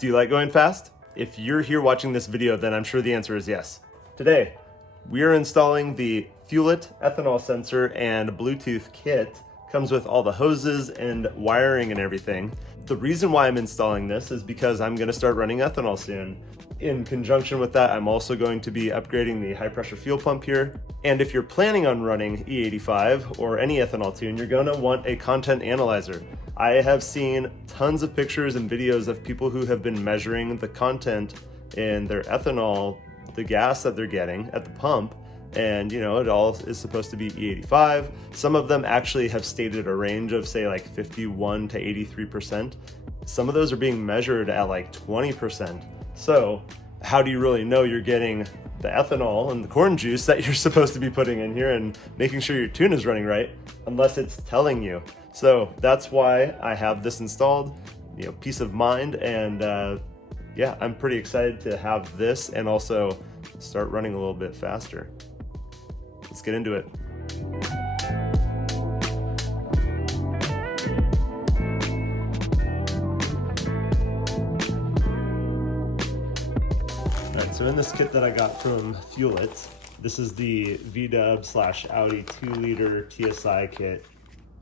Do you like going fast? If you're here watching this video, then I'm sure the answer is yes. Today, we are installing the Fuelit ethanol sensor and Bluetooth kit. Comes with all the hoses and wiring and everything. The reason why I'm installing this is because I'm gonna start running ethanol soon. In conjunction with that, I'm also going to be upgrading the high pressure fuel pump here. And if you're planning on running E85 or any ethanol tune, you're gonna want a content analyzer. I have seen tons of pictures and videos of people who have been measuring the content in their ethanol, the gas that they're getting at the pump, and you know, it all is supposed to be E85. Some of them actually have stated a range of say like 51 to 83%. Some of those are being measured at like 20%. So how do you really know you're getting the ethanol and the corn juice that you're supposed to be putting in here and making sure your tune is running right, unless it's telling you? So that's why I have this installed, you know, peace of mind. And yeah, I'm pretty excited to have this and also start running a little bit faster. Let's get into it. All right, so in this kit that I got from Fuelit, this is the VW/Audi 2-liter TSI kit.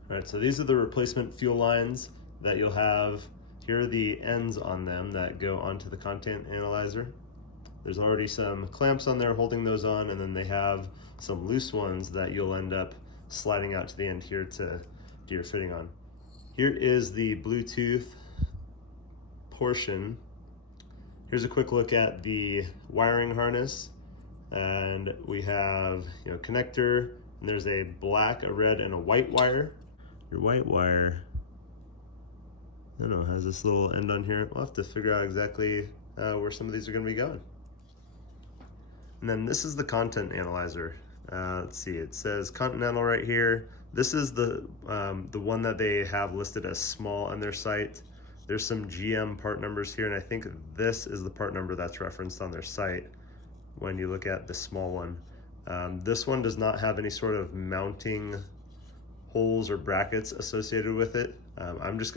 All right, so these are the replacement fuel lines that you'll have. Here are the ends on them that go onto the content analyzer. There's already some clamps on there holding those on, and then they have some loose ones that you'll end up sliding out to the end here to do your fitting on. Here is the Bluetooth portion. Here's a quick look at the wiring harness, and we have, you know, connector, and there's a black, a red, and a white wire. Your white wire, I don't know, has this little end on here. We'll have to figure out exactly where some of these are going to be going. And then this is the content analyzer. Let's see, it says Continental right here. This is the one that they have listed as small on their site. There's some GM part numbers here, and I think this is the part number that's referenced on their site when you look at the small one. This one does not have any sort of mounting holes or brackets associated with it. It's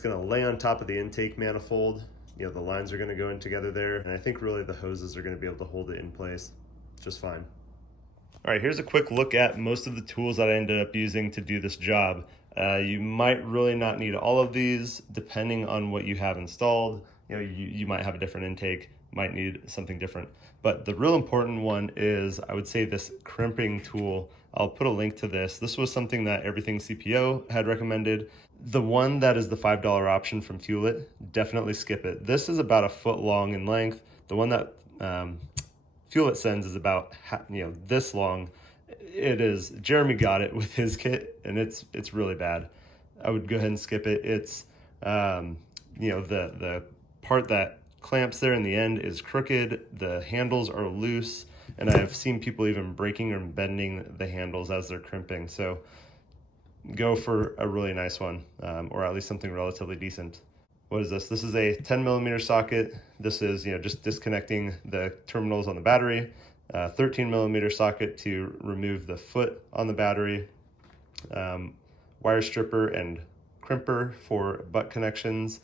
gonna lay on top of the intake manifold. You know, the lines are gonna go in together there, and I think really the hoses are gonna be able to hold it in place just fine. All right, here's a quick look at most of the tools that I ended up using to do this job. You might really not need all of these depending on what you have installed. You know, you might have a different intake, might need something different. But the real important one is, I would say, this crimping tool. I'll put a link to this. This was something that Everything CPO had recommended. The one that is the $5 option from Fuelit, definitely skip it. This is about 1 foot long in length. The one that Fuelit sends is about, you know, this long. It is, Jeremy got it with his kit, and it's really bad. I would go ahead and skip it. It's, you know, the part that clamps there in the end is crooked. The handles are loose, and I've seen people even breaking or bending the handles as they're crimping. So go for a really nice one, or at least something relatively decent. What is this? This is a 10mm socket. This is, you know, just disconnecting the terminals on the battery. 13mm socket to remove the foot on the battery. Wire stripper and crimper for butt connections.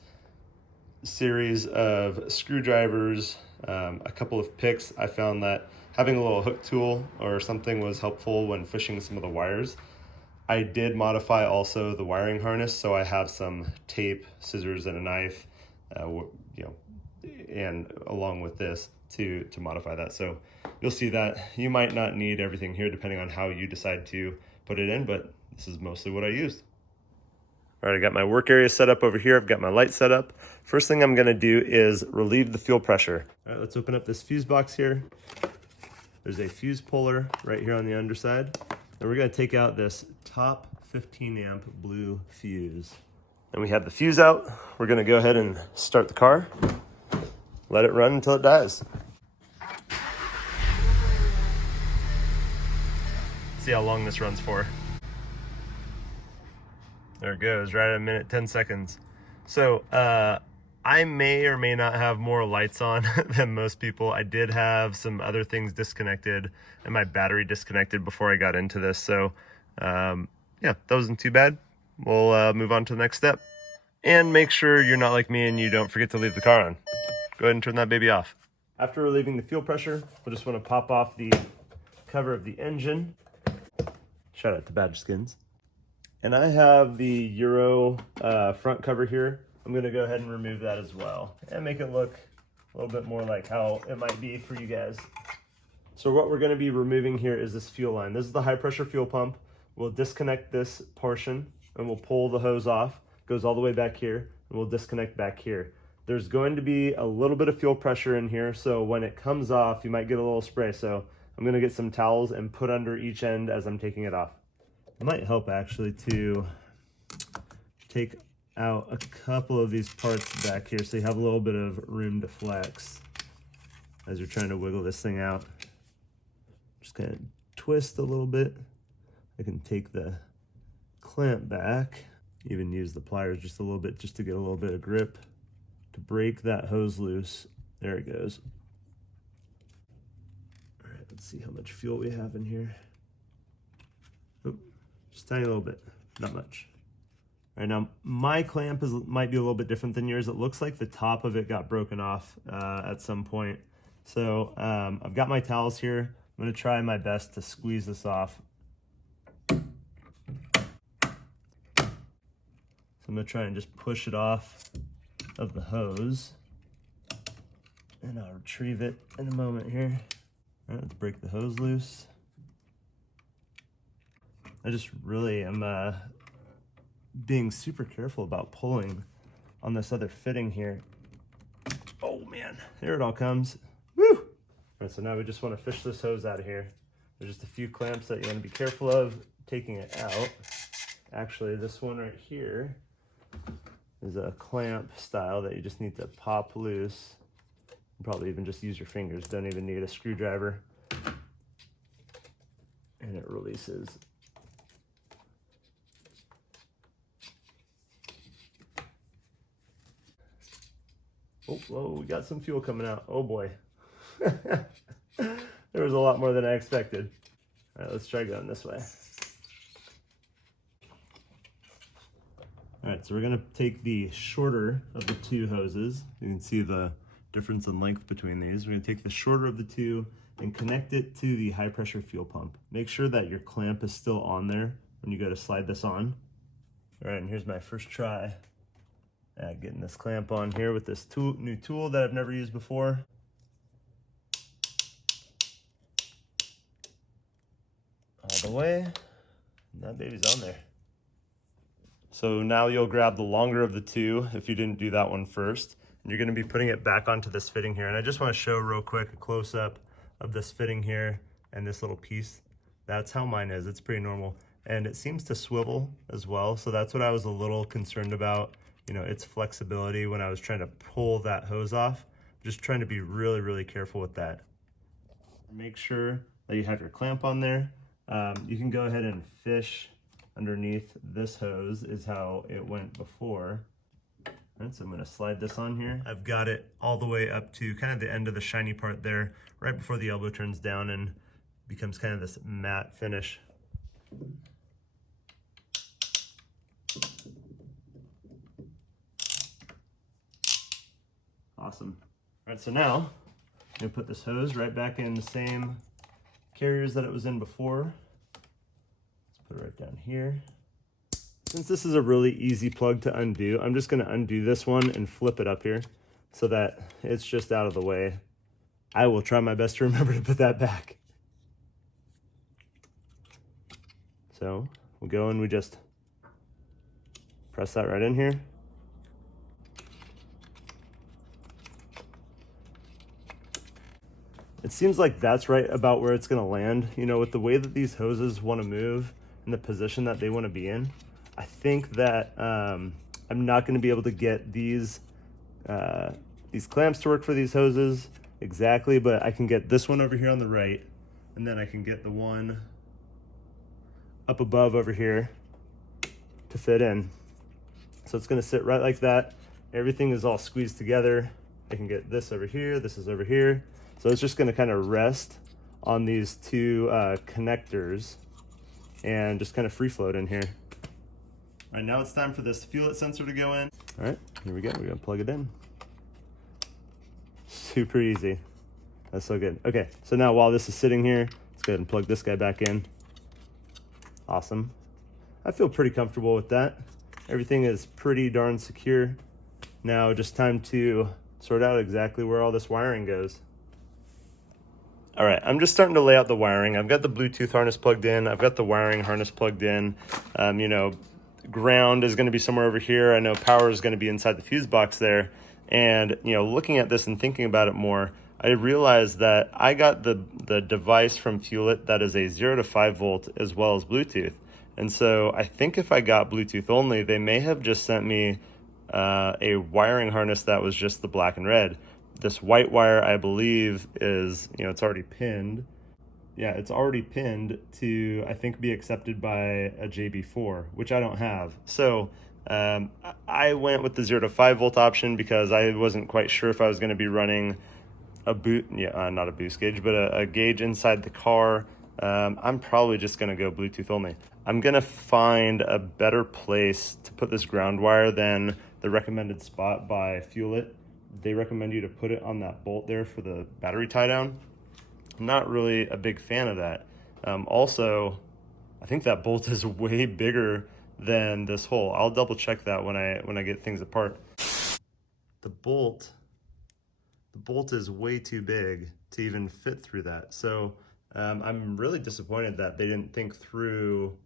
Series of screwdrivers, a couple of picks. I found that having a little hook tool or something was helpful when fishing some of the wires. I did modify also the wiring harness, so I have some tape, scissors, and a knife, you know, and along with this to modify that. So you'll see that you might not need everything here depending on how you decide to put it in, but this is mostly what I used. All right, I got my work area set up over here. I've got my light set up. First thing I'm gonna do is relieve the fuel pressure. All right, let's open up this fuse box here. There's a fuse puller right here on the underside. And we're gonna take out this top 15 amp blue fuse. And we have the fuse out. We're gonna go ahead and start the car. Let it run until it dies. See how long this runs for. There it goes, right at 1:10 seconds. So I may or may not have more lights on than most people. I did have some other things disconnected and my battery disconnected before I got into this. So yeah, that wasn't too bad. We'll move on to the next step. And make sure you're not like me and you don't forget to leave the car on. Go ahead and turn that baby off. After relieving the fuel pressure, we'll just want to pop off the cover of the engine. Shout out to Badge Skins. And I have the Euro front cover here. I'm going to go ahead and remove that as well and make it look a little bit more like how it might be for you guys. So what we're going to be removing here is this fuel line. This is the high pressure fuel pump. We'll disconnect this portion and we'll pull the hose off. It goes all the way back here and we'll disconnect back here. There's going to be a little bit of fuel pressure in here, so when it comes off, you might get a little spray. So I'm going to get some towels and put under each end as I'm taking it off. It might help actually to take out a couple of these parts back here so you have a little bit of room to flex as you're trying to wiggle this thing out. Just kind of twist a little bit. I can take the clamp back, even use the pliers just a little bit just to get a little bit of grip to break that hose loose. There it goes. All right, let's see how much fuel we have in here. Oh, just a tiny little bit, not much. All right, now my clamp might be a little bit different than yours. It looks like the top of it got broken off at some point. So I've got my towels here. I'm gonna try my best to squeeze this off. So I'm gonna try and just push it off of the hose. And I'll retrieve it in a moment here. All right, let's break the hose loose. I just really am being super careful about pulling on this other fitting here. Oh man, there it all comes. Woo! All right, so now we just want to fish this hose out of here. There's just a few clamps that you want to be careful of taking it out. Actually, this one right here is a clamp style that you just need to pop loose. You probably even just use your fingers, don't even need a screwdriver. And it releases. Oh, whoa, we got some fuel coming out. Oh boy. There was a lot more than I expected. All right, let's try going this way. All right, so we're gonna take the shorter of the two hoses. You can see the difference in length between these. We're gonna take the shorter of the two and connect it to the high pressure fuel pump. Make sure that your clamp is still on there when you go to slide this on. All right, and here's my first try at getting this clamp on here with this new tool that I've never used before. All the way, and that baby's on there. So now you'll grab the longer of the two if you didn't do that one first, and you're gonna be putting it back onto this fitting here. And I just wanna show real quick a close up of this fitting here and this little piece. That's how mine is, it's pretty normal. And it seems to swivel as well, so that's what I was a little concerned about, you know, its flexibility when I was trying to pull that hose off. Just trying to be really, really careful with that. Make sure that you have your clamp on there. You can go ahead and fish underneath this hose is how it went before. Right, so I'm gonna slide this on here. I've got it all the way up to kind of the end of the shiny part there, right before the elbow turns down and becomes kind of this matte finish. Awesome. All right, so now I'm gonna put this hose right back in the same carriers that it was in before. Put it right down here. Since this is a really easy plug to undo, I'm just gonna undo this one and flip it up here so that it's just out of the way. I will try my best to remember to put that back. So we'll go and we just press that right in here. It seems like that's right about where it's gonna land. You know, with the way that these hoses wanna move and the position that they wanna be in, I think that I'm not gonna be able to get these clamps to work for these hoses exactly, but I can get this one over here on the right, and then I can get the one up above over here to fit in. So it's gonna sit right like that. Everything is all squeezed together. I can get this over here, this is over here. So it's just gonna kind of rest on these two connectors and just kind of free float in here. All right, now it's time for this fuel sensor to go in. All right, here we go. We're gonna plug it in. Super easy. That's so good. Okay, so now while this is sitting here, let's go ahead and plug this guy back in. Awesome. I feel pretty comfortable with that. Everything is pretty darn secure. Now just time to sort out exactly where all this wiring goes. All right, I'm just starting to lay out the wiring. I've got the Bluetooth harness plugged in. I've got the wiring harness plugged in. You know, ground is gonna be somewhere over here. I know power is gonna be inside the fuse box there. And, you know, looking at this and thinking about it more, I realized that I got the device from Fuelit that is a 0 to 5 volt as well as Bluetooth. And so I think if I got Bluetooth only, they may have just sent me a wiring harness that was just the black and red. This white wire, I believe, is, you know, it's already pinned. Yeah, it's already pinned to, I think, be accepted by a JB4, which I don't have. So I went with the 0 to 5 volt option because I wasn't quite sure if I was going to be running not a boost gauge, but a gauge inside the car. I'm probably just going to go Bluetooth only. I'm going to find a better place to put this ground wire than the recommended spot by Fuelit. They recommend you to put it on that bolt there for the battery tie down. I'm not really a big fan of that. Also, I think that bolt is way bigger than this hole. I'll double check that when I get things apart. The bolt is way too big to even fit through that. So I'm really disappointed that they didn't think through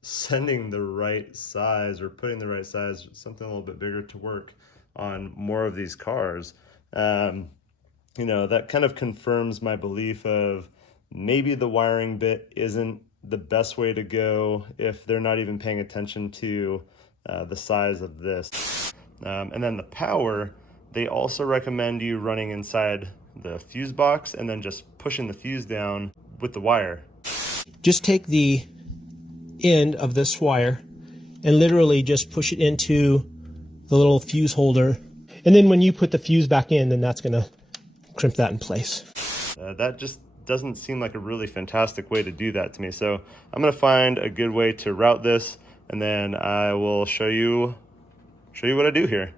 sending the right size or putting the right size, something a little bit bigger, to work on more of these cars. You know, that kind of confirms my belief of maybe the wiring bit isn't the best way to go if they're not even paying attention to the size of this. And then the power, they also recommend you running inside the fuse box and then just pushing the fuse down with the wire. Just take the end of this wire and literally just push it into the little fuse holder. And then when you put the fuse back in, then that's gonna crimp that in place. That just doesn't seem like a really fantastic way to do that to me. So I'm gonna find a good way to route this, and then I will show you what I do here.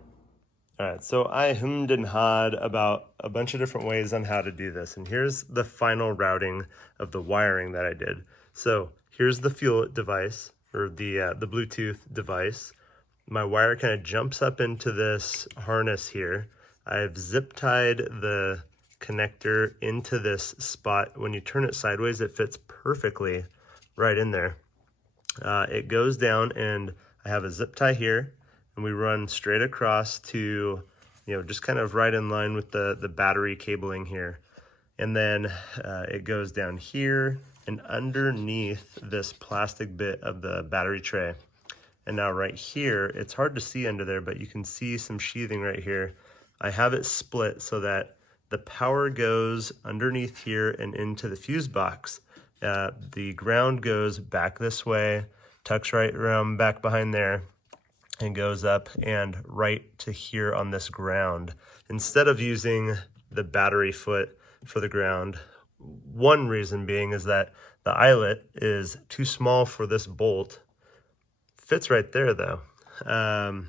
All right, so I hummed and hawed about a bunch of different ways on how to do this, and here's the final routing of the wiring that I did. So here's the Fuelit device, or the Bluetooth device. My wire kind of jumps up into this harness here. I've zip tied the connector into this spot. When you turn it sideways, it fits perfectly right in there. It goes down, and I have a zip tie here, and we run straight across to, you know, just kind of right in line with the battery cabling here. And then it goes down here and underneath this plastic bit of the battery tray. And now right here, it's hard to see under there, but you can see some sheathing right here. I have it split so that the power goes underneath here and into the fuse box. The ground goes back this way, tucks right around back behind there, and goes up and right to here on this ground. Instead of using the battery foot for the ground, one reason being is that the eyelet is too small for this bolt. Fits right there though. I'm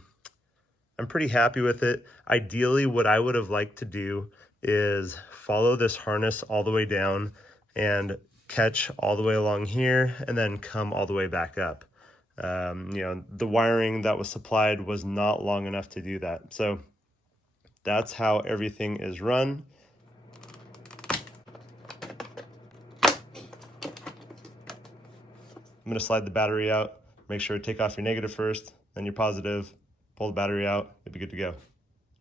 pretty happy with it. Ideally, what I would have liked to do is follow this harness all the way down and catch all the way along here and then come all the way back up. You know, the wiring that was supplied was not long enough to do that. So that's how everything is run. I'm gonna slide the battery out. Make sure to take off your negative first, then your positive, pull the battery out, you'll be good to go.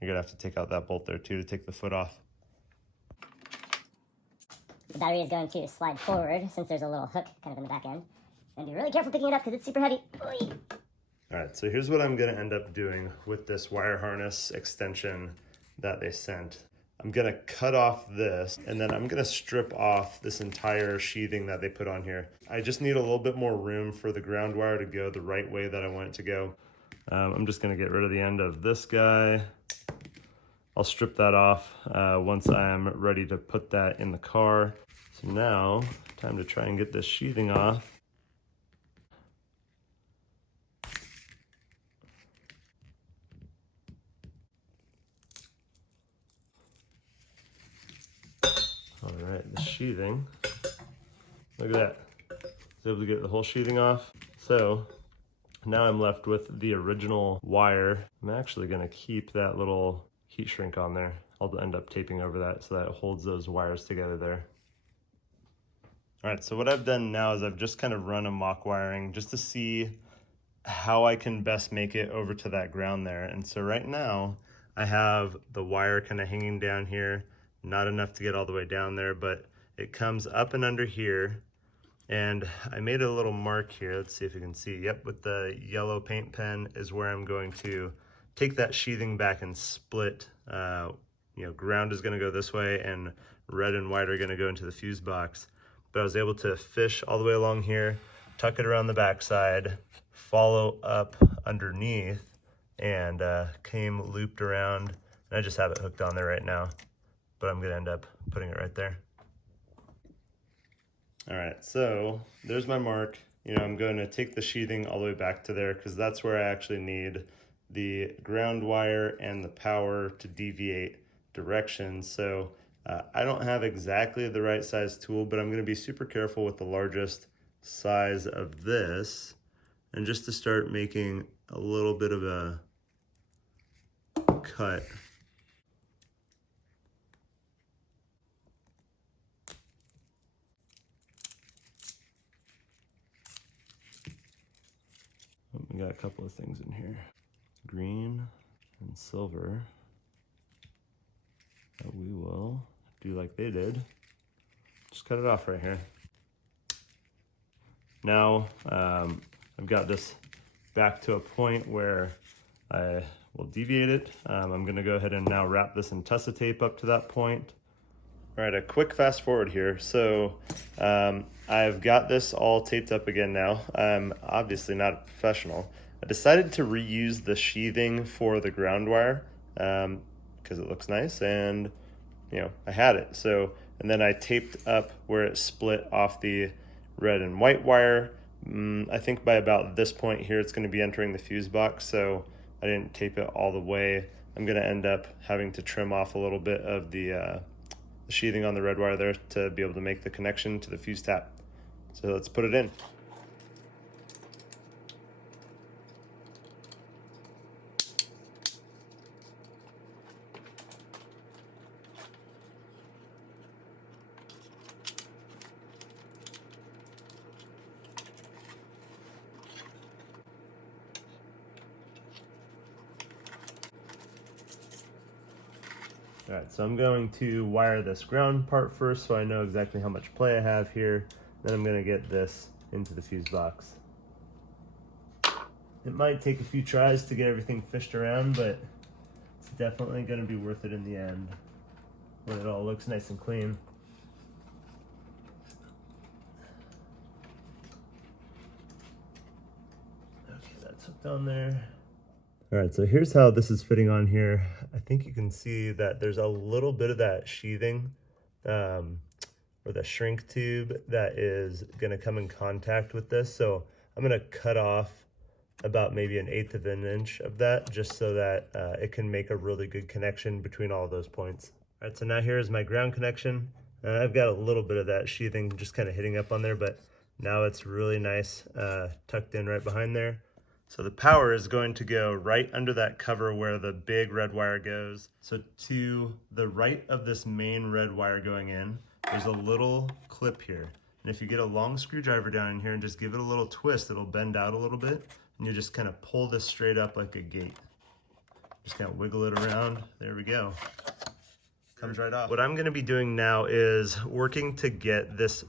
You're gonna have to take out that bolt there too to take the foot off. The battery is going to slide forward since there's a little hook kind of in the back end. And be really careful picking it up because it's super heavy. Oy. All right, so here's what I'm gonna end up doing with this wire harness extension that they sent. I'm gonna cut off this, and then I'm gonna strip off this entire sheathing that they put on here. I just need a little bit more room for the ground wire to go the right way that I want it to go. I'm just gonna get rid of the end of this guy. I'll strip that off once I'm ready to put that in the car. So now, time to try and get this sheathing off. sheathing. Look at that. I was able to get the whole sheathing off. So now I'm left with the original wire. I'm actually gonna keep that little heat shrink on there. I'll end up taping over that so that it holds those wires together there. All right, so what I've done now is I've just kind of run a mock wiring just to see how I can best make it over to that ground there. And so right now I have the wire kind of hanging down here, not enough to get all the way down there, but it comes up and under here. And I made a little mark here. Let's see if you can see. Yep, with the yellow paint pen is where I'm going to take that sheathing back and split. Ground is gonna go this way and red and white are gonna go into the fuse box. But I was able to fish all the way along here, tuck it around the backside, follow up underneath, and came looped around. And I just have it hooked on there right now, but I'm gonna end up putting it right there. All right, so there's my mark. I'm going to take the sheathing all the way back to there because that's where I actually need the ground wire and the power to deviate direction. So I don't have exactly the right size tool, but I'm going to be super careful with the largest size of this, and just to start making a little bit of a cut. We got a couple of things in here, green and silver, that we will do like they did. Just cut it off right here. Now I've got this back to a point where I will deviate it. I'm gonna go ahead and now wrap this in Tussa tape up to that point. All right, a quick fast forward here. So I've got this all taped up again now. I'm obviously not a professional. I decided to reuse the sheathing for the ground wire because it looks nice, and I had it. So, and then I taped up where it split off the red and white wire. I think by about this point here, it's gonna be entering the fuse box, so I didn't tape it all the way. I'm gonna end up having to trim off a little bit of the sheathing on the red wire there to be able to make the connection to the fuse tap. So let's put it in. All right, so I'm going to wire this ground part first so I know exactly how much play I have here. Then I'm gonna get this into the fuse box. It might take a few tries to get everything fished around, but it's definitely gonna be worth it in the end when it all looks nice and clean. Okay, that's hooked on there. All right, so here's how this is fitting on here. I think you can see that there's a little bit of that sheathing or the shrink tube that is gonna come in contact with this. So I'm gonna cut off about maybe 1/8 of an inch of that just so that it can make a really good connection between all of those points. All right, so now here's my ground connection. I've got a little bit of that sheathing just kind of hitting up on there, but now it's really nice tucked in right behind there. So the power is going to go right under that cover where the big red wire goes. So to the right of this main red wire going in, there's a little clip here. And if you get a long screwdriver down in here and just give it a little twist, it'll bend out a little bit. And you just kind of pull this straight up like a gate. Just kind of wiggle it around. There we go. Comes right off. What I'm gonna be doing now is working to get this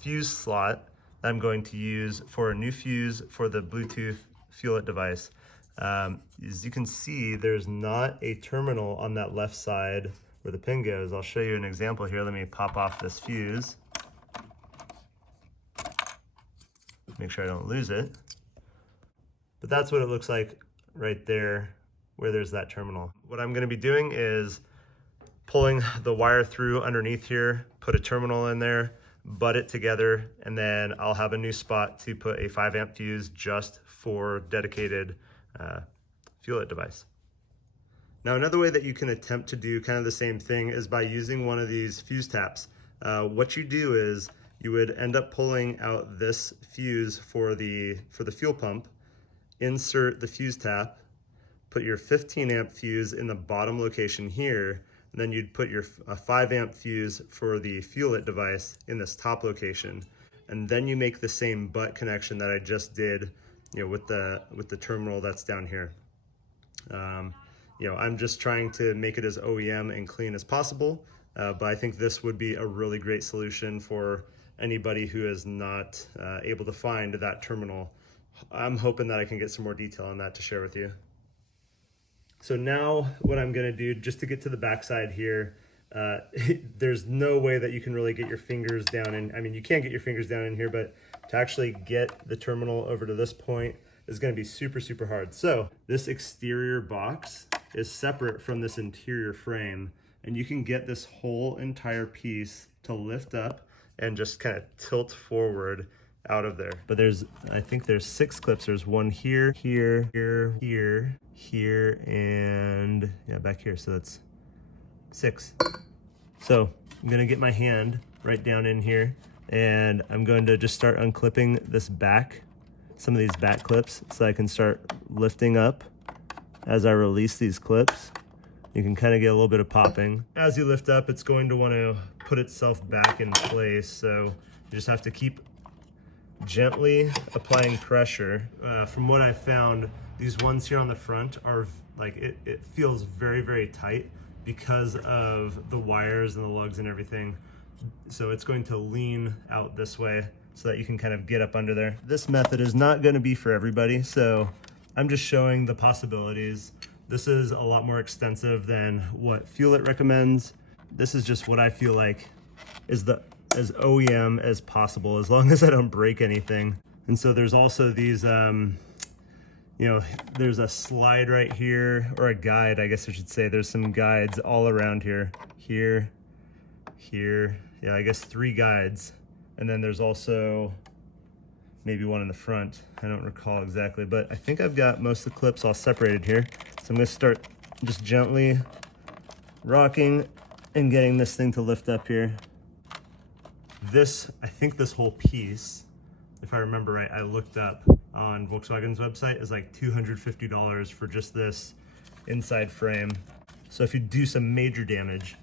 fuse slot I'm going to use for a new fuse for the Bluetooth Fuel-It device. As you can see, there's not a terminal on that left side where the pin goes. I'll show you an example here. Let me pop off this fuse. Make sure I don't lose it. But that's what it looks like right there where there's that terminal. What I'm gonna be doing is pulling the wire through underneath here, put a terminal in there, butt it together, and then I'll have a new spot to put a 5-amp fuse just for dedicated Fuel-It device. Now, another way that you can attempt to do kind of the same thing is by using one of these fuse taps. what you do is you would end up pulling out this fuse for the fuel pump, insert the fuse tap, put your 15 amp fuse in the bottom location here, and then you'd put your 5 amp fuse for the fuelet device in this top location. And then you make the same butt connection that I just did, you know, with the terminal that's down here. You know, I'm just trying to make it as OEM and clean as possible, but I think this would be a really great solution for anybody who is not able to find that terminal. I'm hoping that I can get some more detail on that to share with you. So now what I'm gonna do, just to get to the backside here, there's no way that you can really get your fingers down in, I mean, you can't get your fingers down in here, but to actually get the terminal over to this point is gonna be super, super hard. So this exterior box is separate from this interior frame, and you can get this whole entire piece to lift up and just kind of tilt forward out of there. But I think there's 6 clips. There's one here, here, and yeah, back here. So that's 6. So I'm gonna get my hand right down in here, and I'm going to just start unclipping this back, some of these back clips, so I can start lifting up as I release these clips. You can kind of get a little bit of popping. As you lift up, it's going to want to put itself back in place, so you just have to keep gently applying pressure. From what I found, these ones here on the front are like, it feels very, very tight because of the wires and the lugs and everything. So it's going to lean out this way so that you can kind of get up under there. This method is not going to be for everybody, so I'm just showing the possibilities. This is a lot more extensive than what Fuelet recommends. This is just what I feel like is as OEM as possible, as long as I don't break anything. And so there's also these, you know, there's a slide right here, or a guide, I guess I should say. There's some guides all around here. Here, yeah, I guess 3 guides. And then there's also maybe one in the front. I don't recall exactly, but I think I've got most of the clips all separated here. So I'm gonna start just gently rocking and getting this thing to lift up here. I think this whole piece, if I remember right, I looked up on Volkswagen's website, is like $250 for just this inside frame. So if you do some major damage,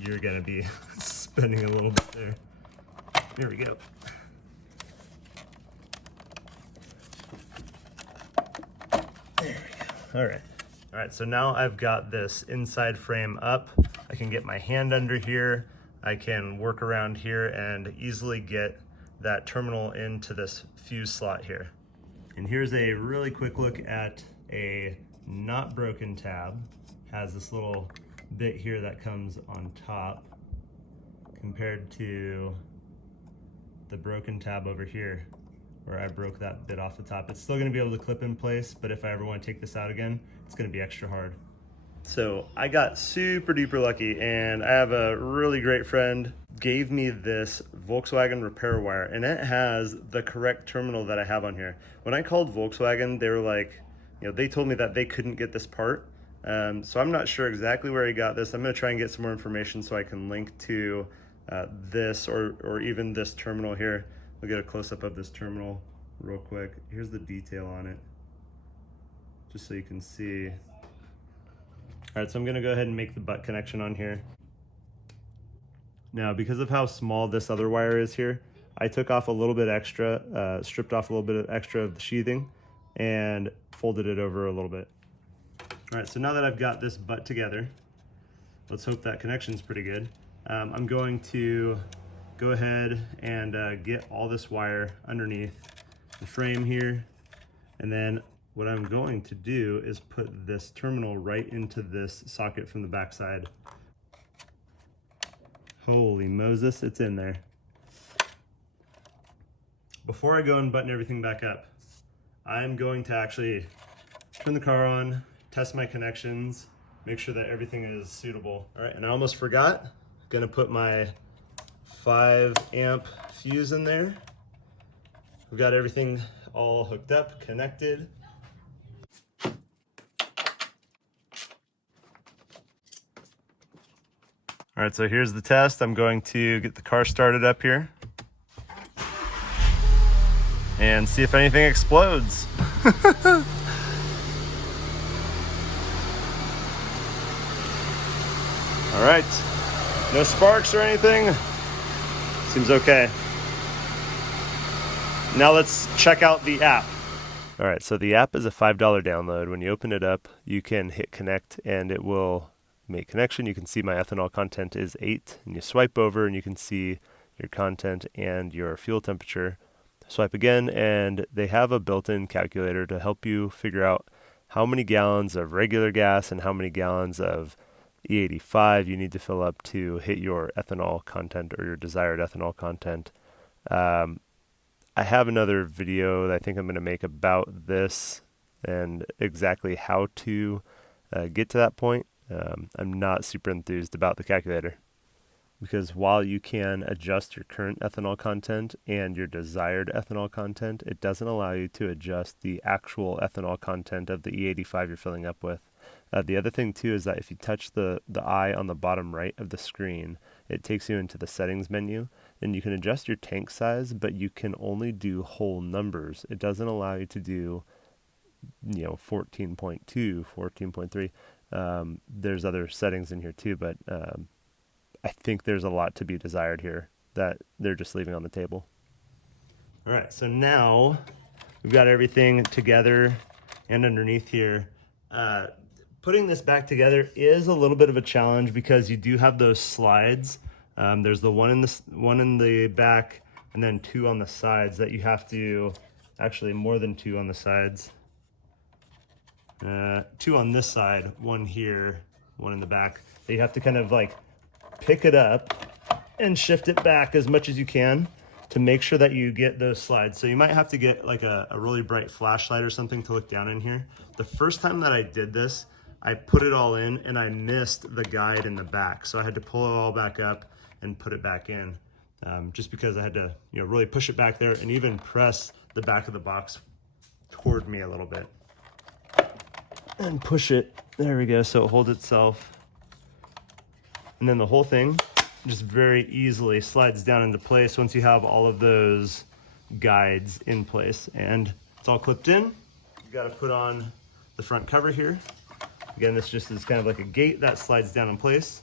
you're gonna be spending a little bit there. There we go. There we go. All right, so now I've got this inside frame up. I can get my hand under here. I can work around here and easily get that terminal into this fuse slot here. And here's a really quick look at a not broken tab. Has this little bit here that comes on top compared to the broken tab over here where I broke that bit off the top. It's still gonna be able to clip in place, but if I ever wanna take this out again, it's gonna be extra hard. So I got super duper lucky, and I have a really great friend gave me this Volkswagen repair wire, and it has the correct terminal that I have on here. When I called Volkswagen, they were like, you know, they told me that they couldn't get this part. So I'm not sure exactly where he got this. I'm gonna try and get some more information so I can link to this or even this terminal here. We'll get a close-up of this terminal real quick. Here's the detail on it, just so you can see. All right, so I'm gonna go ahead and make the butt connection on here. Now, because of how small this other wire is here, I took off a little bit extra, stripped off a little bit extra of the sheathing and folded it over a little bit. All right, so now that I've got this butt together, let's hope that connection's pretty good. I'm going to go ahead and get all this wire underneath the frame here, and then what I'm going to do is put this terminal right into this socket from the backside. Holy Moses, it's in there. Before I go and button everything back up, I'm going to actually turn the car on, test my connections, make sure that everything is suitable. All right, and I almost forgot, gonna put my 5 amp fuse in there. We've got everything all hooked up, connected. All All right, so here's the test. I'm going to get the car started up here and see if anything explodes. All right, no sparks or anything. Seems okay. Now let's check out the app. All right, so the app is a $5 download. When you open it up, you can hit connect and it will make connection. You can see my ethanol content is 8, and you swipe over and you can see your content and your fuel temperature. Swipe again and they have a built-in calculator to help you figure out how many gallons of regular gas and how many gallons of E85 you need to fill up to hit your ethanol content or your desired ethanol content. I have another video that I think I'm going to make about this and exactly how to get to that point. I'm not super enthused about the calculator because while you can adjust your current ethanol content and your desired ethanol content, it doesn't allow you to adjust the actual ethanol content of the E85 you're filling up with. The other thing too is that if you touch the eye on the bottom right of the screen, it takes you into the settings menu and you can adjust your tank size, but you can only do whole numbers. It doesn't allow you to do 14.2, 14.3. There's other settings in here too, but I think there's a lot to be desired here that they're just leaving on the table. All right, so now we've got everything together and underneath here. Putting this back together is a little bit of a challenge because you do have those slides. There's the one in the back and then 2 on the sides that you have to, actually more than 2 on the sides. 2 on this side, 1 here, 1 in the back. You have to kind of like pick it up and shift it back as much as you can to make sure that you get those slides. So you might have to get like a really bright flashlight or something to look down in here. The first time that I did this, I put it all in and I missed the guide in the back. So I had to pull it all back up and put it back in just because I had to really push it back there and even press the back of the box toward me a little bit. And push it, there we go, so it holds itself. And then the whole thing just very easily slides down into place once you have all of those guides in place. And it's all clipped in. You gotta put on the front cover here. Again, this just is kind of like a gate that slides down in place.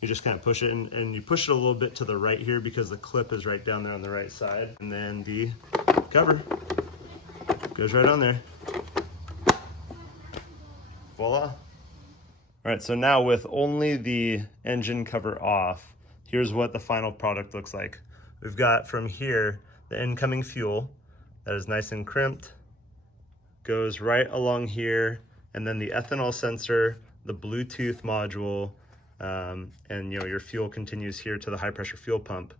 You just kind of push it and you push it a little bit to the right here because the clip is right down there on the right side. And then the cover goes right on there. Voila. All right, so now with only the engine cover off, here's what the final product looks like. We've got from here, the incoming fuel that is nice and crimped, goes right along here, and then the ethanol sensor, the Bluetooth module, and your fuel continues here to the high pressure fuel pump.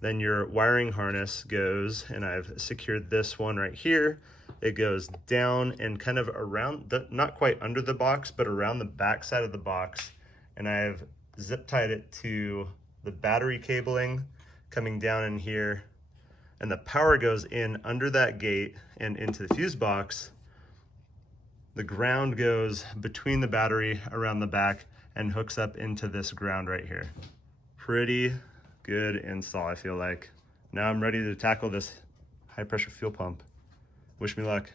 Then your wiring harness goes, and I've secured this one right here. It goes down and kind of around, not quite under the box, but around the back side of the box. And I've zip tied it to the battery cabling coming down in here. And the power goes in under that gate and into the fuse box. The ground goes between the battery around the back and hooks up into this ground right here. Pretty good install, I feel like. Now I'm ready to tackle this high pressure fuel pump. Wish me luck.